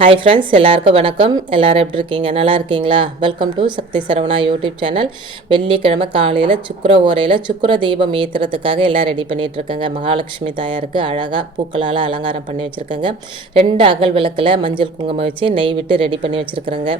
Hi friends, எல்லாருக்கும் வணக்கம். எல்லோரும் எப்படி இருக்கீங்க? நல்லா இருக்கீங்களா? Welcome to Sakthi Saravana YouTube channel. வெள்ளிக்கிழமை காலையில் சுக்கர ஓரையில் சுக்கர தீபம் ஏற்றுறதுக்காக எல்லாம் ரெடி பண்ணிகிட்ருக்கேங்க. மகாலட்சுமி தாயாருக்கு அழகாக பூக்களால் அலங்காரம் பண்ணி வச்சுருக்கேங்க. 2 அகல் விளக்கில் மஞ்சள் குங்குமம் வச்சு நெய் விட்டு ரெடி பண்ணி வச்சுருக்குறேங்க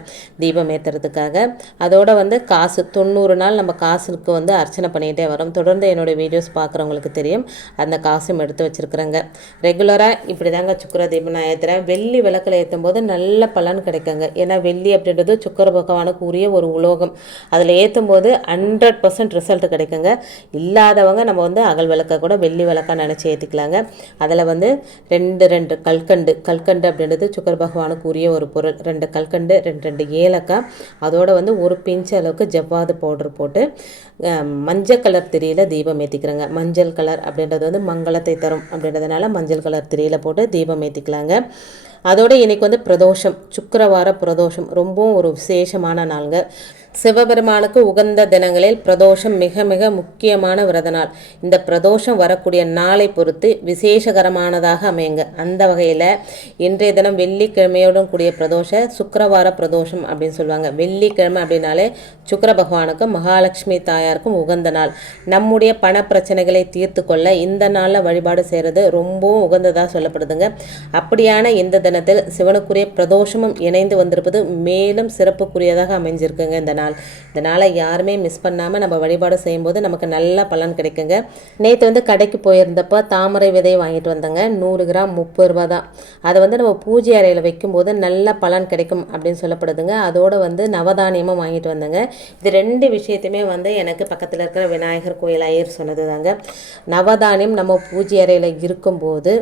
தீபம் ஏற்றுறதுக்காக. அதோடு காசு 90 நாள் நம்ம காசுக்கு அர்ச்சனை பண்ணிகிட்டே வரோம். தொடர்ந்து என்னோடய வீடியோஸ் பார்க்குறவங்களுக்கு தெரியும். அந்த காசும் எடுத்து வச்சுருக்குறேங்க. ரெகுலராக இப்படி தாங்க சுக்கர தீபம் நான் ஏற்றுறேன். வெள்ளி விளக்கில் ஏற்றும் போது நல்ல பலன் கிடைக்குங்க. ஏன்னா வெள்ளி அப்படின்றது சுக்கர பகவானுக்கு உரிய ஒரு உலோகம். அதில் ஏற்றும் போது 100% ரிசல்ட் கிடைக்குங்க. இல்லாதவங்க நம்ம அகல் விளக்க கூட வெள்ளி விளக்காக நினச்சி ஏற்றிக்கலாங்க. அதில் 2 கல்கண்டு அப்படின்றது சுக்கர பகவானுக்கு உரிய ஒரு பொருள். 2 கல்கண்டு, 2 ஏலக்காய், அதோட ஒரு பிஞ்ச் அளவுக்கு ஜவ்வாது பவுடர் போட்டு மஞ்சள் கலர் திரியில் தீபம் ஏற்றிக்கிறேங்க. மஞ்சள் கலர் அப்படின்றது மங்களத்தை தரும் அப்படின்றதுனால மஞ்சள் கலர் திரியில் போட்டு தீபம் ஏற்றிக்கலாங்க. அதோடு இன்றைக்கி பிரதோஷம், சுக்கிரவார பிரதோஷம் ரொம்பவும் ஒரு விசேஷமான நாளுங்க. சிவபெருமானுக்கு உகந்த தினங்களில் பிரதோஷம் மிக மிக முக்கியமான விரத நாள். இந்த பிரதோஷம் வரக்கூடிய நாளை பொறுத்து விசேஷகரமானதாக அமையுங்க. அந்த வகையில் இன்றைய தினம் வெள்ளிக்கிழமையோடும் கூடிய பிரதோஷ சுக்கிரவார பிரதோஷம் அப்படின்னு சொல்லுவாங்க. வெள்ளிக்கிழமை அப்படின்னாலே சுக்கிர பகவானுக்கும் மகாலட்சுமி தாயாருக்கும் உகந்த நாள். நம்முடைய பண பிரச்சனைகளை தீர்த்து கொள்ள இந்த நாளில் வழிபாடு செய்கிறது ரொம்பவும் உகந்ததாக சொல்லப்படுதுங்க. அப்படியான இந்த தினத்தில் சிவனுக்குரிய பிரதோஷமும் இணைந்து வந்திருப்பது மேலும் சிறப்புக்குரியதாக அமைஞ்சிருக்குங்க. இந்த நாளை யாருமே மிஸ் பண்ணாமல் நம்ம வழிபாடு செய்யும்போது நமக்கு நல்ல பலன் கிடைக்குங்க. நேற்று கடைக்கு போயிருந்தப்போ தாமரை விதையை வாங்கிட்டு வந்தேங்க. 100 கிராம் 30 ரூபா தான். அதை நம்ம பூஜை அறையில் வைக்கும்போது நல்ல பலன் கிடைக்கும் அப்படின்னு சொல்லப்படுதுங்க. அதோடு நவதானியமும் வாங்கிட்டு வந்தேங்க. இது 2 விஷயத்தையுமே எனக்கு பக்கத்தில் இருக்கிற விநாயகர் கோயில் ஐயர் சொன்னது தாங்க. நவதானியம் நம்ம பூஜை அறையில் இருக்கும்போது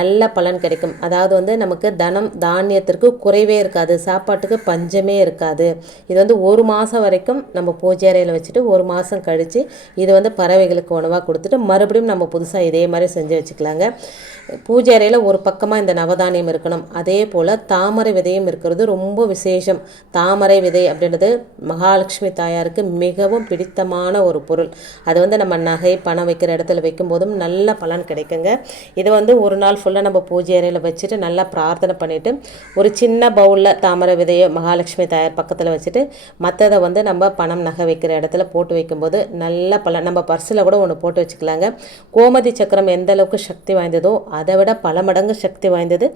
நல்ல பலன் கிடைக்கும். அதாவது நமக்கு தனம் தானியத்திற்கு குறைவே இருக்காது, சாப்பாட்டுக்கு பஞ்சமே இருக்காது. இது 1 மாதம் வரைக்கும் நம்ம பூஜை அறையில் வச்சுட்டு 1 மாதம் கழித்து இது பறவைகளுக்கு உணவாக கொடுத்துட்டு மறுபடியும் நம்ம புதுசாக இதே மாதிரி செஞ்சு வச்சுக்கலாங்க. பூஜை அறையில் ஒரு பக்கமாக இந்த நவதானியம் இருக்கணும். அதே போல் தாமரை விதையும் இருக்கிறது ரொம்ப விசேஷம். தாமரை விதை அப்படின்றது மகாலட்சுமி தாயாருக்கு மிகவும் பிடித்தமான ஒரு பொருள். அது நம்ம நகை பணம் வைக்கிற இடத்துல வைக்கும்போதும் நல்ல பலன் கிடைக்குங்க. இது ஒரு நாள் ஃபுல்லாக நம்ம பூஜை அறையில் வச்சுட்டு நல்லா பிரார்த்தனை பண்ணிவிட்டு ஒரு சின்ன பவுலில் தாமரை விதையை மகாலட்சுமி தாயார் பக்கத்தில் வச்சுட்டு மற்றதை நம்ம பணம் நகை வைக்கிற இடத்துல போட்டு வைக்கும்போது நல்ல பலன். நம்ம பர்ஸில் கூட ஒன்று போட்டு வச்சுக்கலாங்க. கோமதி சக்கரம் எந்த அளவுக்கு சக்தி வாய்ந்ததோ அதை விட பல மடங்கு சக்தி வாய்ந்தது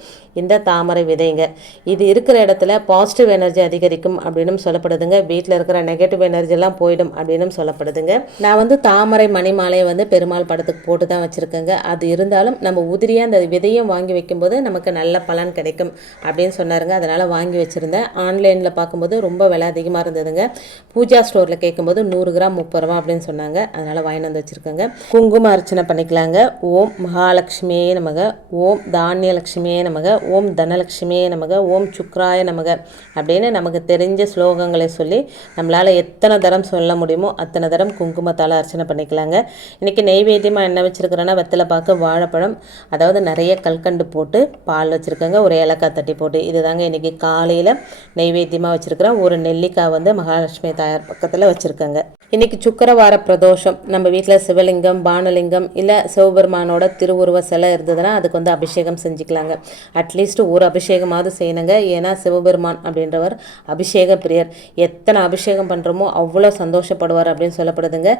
இந்த தாமரை விதைங்க. இது இருக்கிற இடத்துல பாசிட்டிவ் எனர்ஜி அதிகரிக்கும் அப்படின்னு சொல்லப்படுதுங்க. வீட்டில் இருக்கிற நெகட்டிவ் எனர்ஜிலாம் போயிடும் அப்படின்னு சொல்லப்படுதுங்க. நான் தாமரை மணி மாலையை பெருமாள் படத்துக்கு போட்டு தான் வச்சுருக்கேங்க. அது இருந்தாலும் நம்ம உதிரியாக அந்த விதையும் வாங்கி வைக்கும்போது நமக்கு நல்ல பலன் கிடைக்கும் அப்படின்னு சொன்னாருங்க. அதனால் வாங்கி வச்சுருந்தேன். ஆன்லைனில் பார்க்கும்போது ரொம்ப விலை அதிகமாக இருந்ததுங்க. பூஜா ஸ்டோரில் கேட்கும்போது 100 கிராம் 30 ரூபா அப்படின்னு சொன்னாங்க. அதனால் வாங்கிட்டு வந்து வச்சுருக்கேங்க. குங்கும அர்ச்சனை பண்ணிக்கலாங்க. ஓம் மகாலட்சுமியே நமக, ஓம் தானியலட்சுமியே நமக, ஓம் தனலட்சுமியே நமக, ஓம் சுக்ராய நமக அப்படின்னு நமக்கு தெரிஞ்ச ஸ்லோகங்களை சொல்லி நம்மளால் எத்தனை தரம் சொல்ல முடியுமோ அத்தனை தரம் குங்குமத்தால் அர்ச்சனை பண்ணிக்கலாங்க. இன்றைக்கி நெய்வேத்தியமாக என்ன வச்சுருக்கிறேன்னா வெத்தலை பாக்கு, வாழைப்பழம், அதாவது நிறைய கல்கண்டு போட்டு பால் வச்சுருக்கேங்க. ஒரு ஏலக்காய் தட்டி போட்டு இது தாங்க இன்றைக்கி காலையில் நெய்வேத்தியமாக வச்சுருக்கிறேன். ஒரு நெல்லிக்காய் மகாலட்சுமி தாயார் பக்கத்தில் வச்சுருக்கேங்க. இன்றைக்கி சுக்கிரவார பிரதோஷம். நம்ம வீட்டில் சிவலிங்கம், பானலிங்கம் இல்லை சிவபெருமானோட திருவுருவ சிலை இருந்ததுன்னா அதுக்கு அபிஷேகம் செஞ்சுக்கலாங்க. அட்லீஸ்ட் ஒரு அபிஷேகமாவது செய்யணுங்க. ஏன்னா சிவபெருமான் அப்படின்றவர் அபிஷேக பிரியர். எத்தனை அபிஷேகம் பண்ணுறோமோ அவ்வளோ சந்தோஷப்படுவார் அப்படின்னு சொல்லப்படுதுங்க.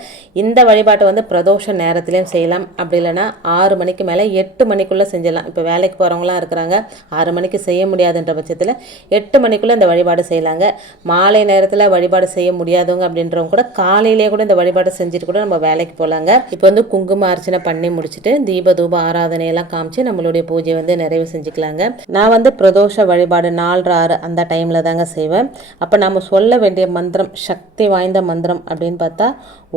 இந்த வழிபாட்டை பிரதோஷ நேரத்துலையும் செய்யலாம். அப்படி இல்லைன்னா 6 மணிக்கு மேலே 8 மணிக்குள்ளே செஞ்சிடலாம். இப்போ வேலைக்கு போகிறவங்களாம் இருக்கிறாங்க, 6 மணிக்கு செய்ய முடியாதுன்ற பட்சத்தில் 8 மணிக்குள்ளே இந்த வழிபாடு செய்யலாங்க. மாலை நேரத்தில் வழிபாடு செய்ய முடியாதவங்க அப்படின்றவங்க கூட காலையிலே கூட இந்த வழிபாடு செஞ்சுட்டு கூட நம்ம வேலைக்கு போகலாங்க. இப்போ குங்கும அர்ச்சனை பண்ணி முடிச்சுட்டு தீப தூப ஆராதனையெல்லாம் காமிச்சு நம்மளுடைய பூஜையை நிறைவு செஞ்சுக்கலாங்க. நான் பிரதோஷ வழிபாடு 4:30 அந்த டைமில் தாங்க செய்வேன். அப்போ நம்ம சொல்ல வேண்டிய மந்திரம் சக்தி வாய்ந்த மந்திரம் அப்படின்னு பார்த்தா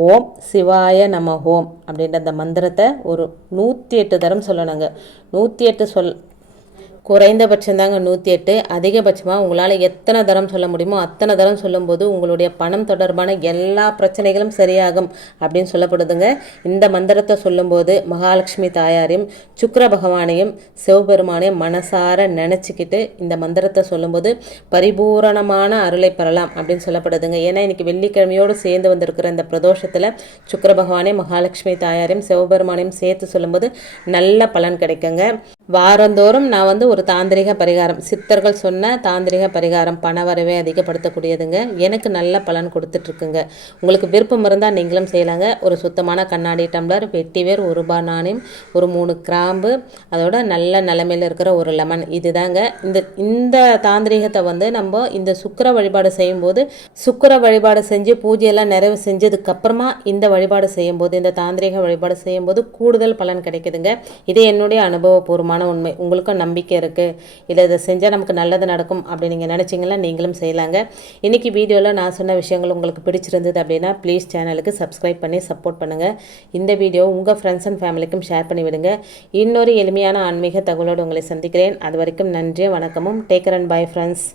ஓம் சிவாய நம ஓம் அப்படின்ற அந்த மந்திரத்தை ஒரு 108 தரம் சொல்லணுங்க. 108 குறைந்தபட்சம் தாங்க 108. அதிகபட்சமாக உங்களால் எத்தனை தரம் சொல்ல முடியுமோ அத்தனை தரம் சொல்லும்போது உங்களுடைய பணம் தொடர்பான எல்லா பிரச்சனைகளும் சரியாகும் அப்படின்னு சொல்லப்படுதுங்க. இந்த மந்திரத்தை சொல்லும்போது மகாலட்சுமி தாயாரையும் சுக்கிர பகவானையும் சிவபெருமானையும் மனசார நினச்சிக்கிட்டு இந்த மந்திரத்தை சொல்லும்போது பரிபூரணமான அருளை பெறலாம் அப்படின்னு சொல்லப்படுதுங்க. ஏன்னா இன்றைக்கி வெள்ளிக்கிழமையோடு சேர்ந்து வந்திருக்கிற இந்த பிரதோஷத்தில் சுக்கிர பகவானையும் மகாலட்சுமி தாயாரையும் சிவபெருமானையும் சேர்த்து சொல்லும்போது நல்ல பலன் கிடைக்குங்க. வாரந்தோறும் நான் வந்து ஒரு தாந்திரிக பரிகாரம், சித்தர்கள் சொன்ன தாந்திரிக பரிகாரம் பண வரவே அதிகப்படுத்தக்கூடியதுங்க. எனக்கு நல்ல பலன் கொடுத்துட்ருக்குங்க. உங்களுக்கு விருப்பம் இருந்தால் நீங்களும் செய்யலாங்க. ஒரு சுத்தமான கண்ணாடி டம்ளர், வெட்டிவேர், ₹1 நாணயம், ஒரு 3 கிராம்பு, அதோட நல்ல நிலமையில் இருக்கிற ஒரு லெமன், இதுதாங்க. இந்த தாந்திரிகத்தை வந்து நம்ம இந்த சுக்கிர வழிபாடு செய்யும்போது, சுக்கிர வழிபாடு செஞ்சு பூஜையெல்லாம் நிறைவு செஞ்சதுக்கப்புறமா இந்த வழிபாடு செய்யும்போது, இந்த தாந்திரிக வழிபாடு செய்யும்போது கூடுதல் பலன் கிடைக்குதுங்க. இது என்னுடைய அனுபவபூர்வமான உண்மை. உங்களுக்கும் நம்பிக்கை இருக்குது, இல்லை இதை செஞ்சால் நமக்கு நல்லது நடக்கும் அப்படின்னு நீங்கள் நினச்சிங்கன்னா நீங்களும் செய்யலாங்க. இன்றைக்கி வீடியோவில் நான் சொன்ன விஷயங்கள் உங்களுக்கு பிடிச்சிருந்தது அப்படின்னா ப்ளீஸ் சேனலுக்கு சப்ஸ்கிரைப் பண்ணி சப்போர்ட் பண்ணுங்கள். இந்த வீடியோ உங்கள் ஃப்ரெண்ட்ஸ் அண்ட் ஃபேமிலிக்கும் ஷேர் பண்ணி விடுங்க. இன்னொரு எளிமையான ஆன்மீக தகவலோடு உங்களை சந்திக்கிறேன். அது வரைக்கும் நன்றி, வணக்கமும். Take care and bye friends.